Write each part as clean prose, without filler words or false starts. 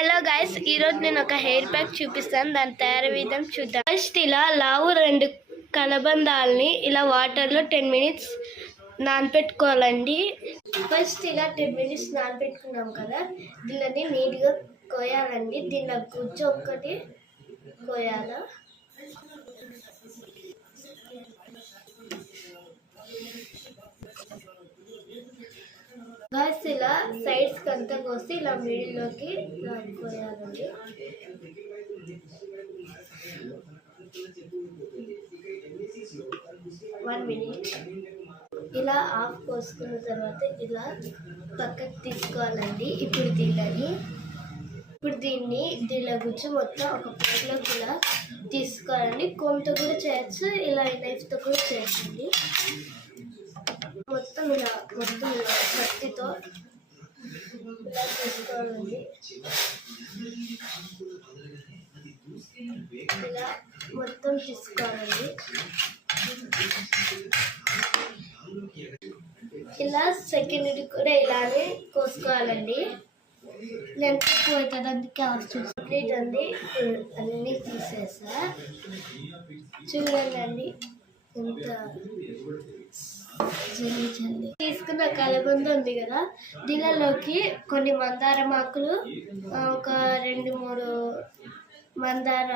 Hello guys, ఈరోజు నేను ఒక హెయిర్ ప్యాక్ చూపిస్తాను. దాని తయారీ విధానం చూద్దాం. ఫస్ట్ ఇలా లావు 2 కలబందాలని ఇలా వాటర్లో 10 మినిట్స్ నానపెట్టుకోవాలండి. ఫస్ట్ ఇలా 10 మినిట్స్ నానపెట్టుకున్నాం కదా, దీన్ని నీట్గా కోయాలండి. దీనిలో గుజ్జు ఒక్కటి కోయాలా. గైస్ ఇలా సైడ్స్ కంతా కోసి ఇలా మిడిల్లోకి కోయాలండి. వన్ మినిట్ ఇలా ఆఫ్ కోసుకున్న తర్వాత ఇలా పక్కకు తీసుకోవాలండి. ఇప్పుడు దీన్ని దీనిలో గుజ్జు మొత్తం ఒక ప్లేట్లోకి ఇలా తీసుకోవాలండి. కోమ్తో కూడా చేయొచ్చు, ఇలా నైఫ్తో కూడా చేయొచ్చండి. మొత్తం ఇలా కత్తితో ఇలా తీసుకోవాలండి. ఇలా మొత్తం తీసుకోవాలండి. ఇలా సెకండ్ కూడా ఇలానే కోసుకోవాలండి. లెంత్ ఎక్కువ అవుతుంది, అందుకే ఆఫ్ కంప్లీట్ అండి. అన్నీ తీసేసా, చూడండి ఎంత తీసుకున్న కలబంద ఉంది కదా, దీనిలోకి కొన్ని మందారం ఆకులు, ఒక 2-3 మందార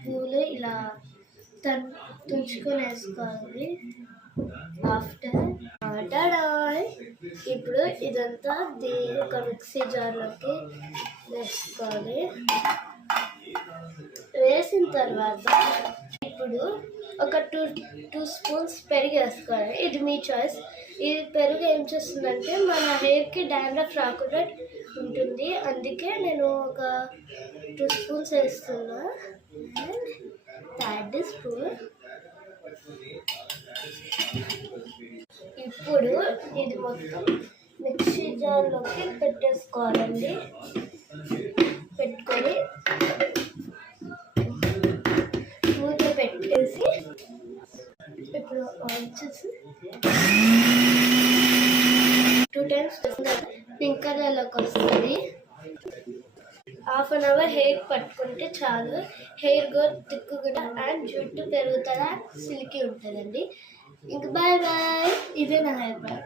పూలు ఇలా తుంచుకొని వేసుకోవాలి. ఆఫ్టర్ ఇప్పుడు ఇదంతా ఒక మిక్సీ జార్లోకి వేసుకోవాలి. వేసిన తర్వాత ఇప్పుడు ఒక 2 స్పూన్స్ పెరుగు వేసుకోవాలి. ఇది మీ చాయిస్. ఈ పెరుగు ఏం చేస్తుందంటే మన హెయిర్కి డాండ్రఫ్ రాకుండా ఉంటుంది, అందుకే నేను ఒక 2 స్పూన్స్ వేస్తున్నా. And third spoon. ఇప్పుడు ఇది మొత్తం మిక్సీ జార్లోకి పెట్టేసుకోవాలండి. పెట్టుకొని మూత పెట్టేసి ఇప్పుడు ఆన్ చేసి 2 టైమ్స్ పింక్ కలర్లోకి వస్తుంది. హాఫ్ అన్ అవర్ హెయిర్ పట్టుకుంటే చాలు. హెయిర్ గ్రోత్ తిక్కుగా అండ్ జుట్టు పెరుగుతుందా, సిల్కీ ఉంటుందండి. ఇంక బాయ్ బాయ్. ఇదే నా హెయిర్ ప్యాక్.